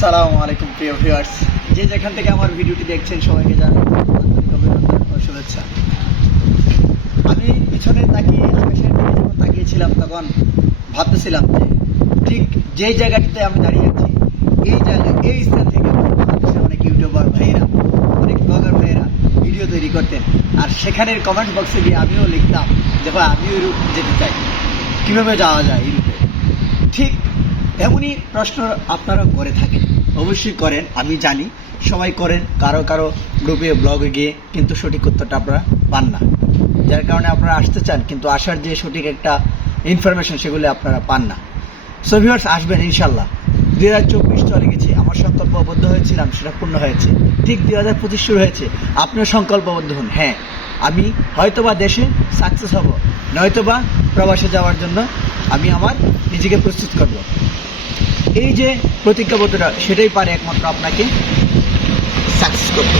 আসসালামু আলাইকুম প্রিয় ভিউয়ার্স, যে যেখান থেকে আমার ভিডিওটি দেখছেন সবাইকে জানাই আন্তরিক অভিনন্দন ও শুভেচ্ছা। আমি পিছনে তাকিয়ে আকাশের দিকে যখন তাকিয়েছিলাম তখন ভাবতেছিলাম যে ঠিক যেই জায়গাটিতে আমি দাঁড়িয়ে আছি এই স্থান থেকে বাংলাদেশের অনেক ইউটিউবার ভাইয়েরা, অনেক ব্লগার ভাইয়েরা ভিডিও তৈরি করতেন, আর সেখানের কমেন্ট বক্সে গিয়ে আমিও লিখতাম যে ভাই আমিও ইউরোপ যেতে চাই, কীভাবে যাওয়া যায় ইউরোপে। ঠিক এমনই প্রশ্ন আপনারা করে থাকেন, অবশ্যই করেন, আমি জানি সবাই করেন, কারো কারো গ্রুপে ব্লগে গিয়ে কিন্তু সঠিক উত্তরটা আপনারা পান না, যার কারণে আপনারা আসতে চান কিন্তু আসার যে সঠিক একটা ইনফরমেশন সেগুলো আপনারা পান না। সো ভিউয়ার্স, আসবেন ইনশাল্লাহ। 2024 চলে গেছে, আমার সংকল্পবদ্ধ হয়েছিলাম সেটা পূর্ণ হয়েছে। ঠিক 2025 শুরু হয়েছে, আপনিও সংকল্পবদ্ধ হন। হ্যাঁ, আমি হয়তোবা দেশে সাকসেস হব, নয়তোবা প্রবাসে যাওয়ার জন্য আমি আমার নিজেকে প্রস্তুত করব। এই যে প্রতিজ্ঞাবদ্ধতা, সেটাই পারে একমাত্র আপনাকে সাকসেস করতে।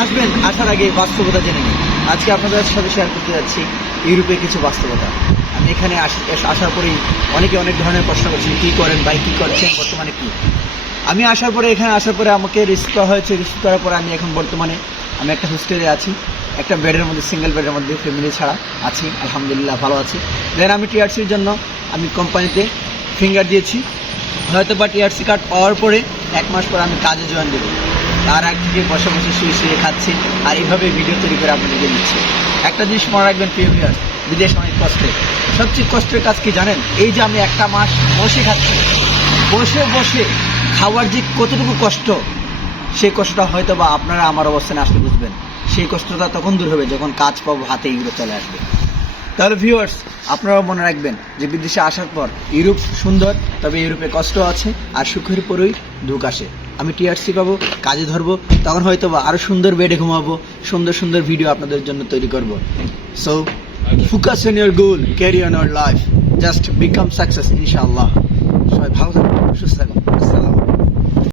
আসবেন, আসার আগে বাস্তবতা জেনে নিন। আজকে আপনাদের সাথে শেয়ার করতে যাচ্ছি ইউরোপের কিছু বাস্তবতা। আমি এখানে আসার পরেই অনেকে অনেক ধরনের প্রশ্ন করছেন, কী করেন ভাই, কী করছেন বর্তমানে কি। আমি এখানে আসার পরে আমাকে রিসিভ করা হয়েছে। রিসিভ করার পরে আমি এখন বর্তমানে একটা হোস্টেলে আছি, একটা বেডের মধ্যে, সিঙ্গেল বেডের মধ্যে, ফ্যামিলি ছাড়া আছি। আলহামদুলিল্লাহ ভালো আছি। দেন আমি টিআরসির জন্য আমি কোম্পানিতে ফিঙ্গার দিয়েছি। হয়তো বা টিআরসি কার্ড পাওয়ার পরে 1 মাস পরে আমি কাজে জয়েন দেবো। তার আগ থেকে বসে বসে শুয়ে খাচ্ছি, আর এইভাবে ভিডিও তৈরি করে আপনাদেরকে দিচ্ছি। একটা জিনিস মনে রাখবেন প্রিয় ভিউয়ার্স, বিদেশ অনেক কষ্টের। সবচেয়ে কষ্টের কাজ কি জানেন? এই যে আমি 1 মাস বসে খাচ্ছি, বসে খাওয়ার যে কতটুকু কষ্ট, সেই কষ্টটা হয়তো বা আপনারা আমার অবস্থানে আসলে বুঝবেন। সেই কষ্টটা তখন দূর হবে যখন কাজ পাবো হাতে, এগুলো চলে আসবে। তাহলে ভিউয়ার্স, আপনারাও মনে রাখবেন যে বিদেশে আসার পর ইউরোপ সুন্দর, তবে ইউরোপে কষ্ট আছে, আর সুখের পরেই দুঃখ আসে। আমি টিআরসি পাবো, কাজে ধরবো, তখন হয়তো বা আরও সুন্দর বেডে ঘুমাবো, সুন্দর সুন্দর ভিডিও আপনাদের জন্য তৈরি করব। So focus on your goal, carry on your life, just become success ইনশাআল্লাহ। সবাই ভালো থাকুন, সুস্থ থাকুন। আসসালাম।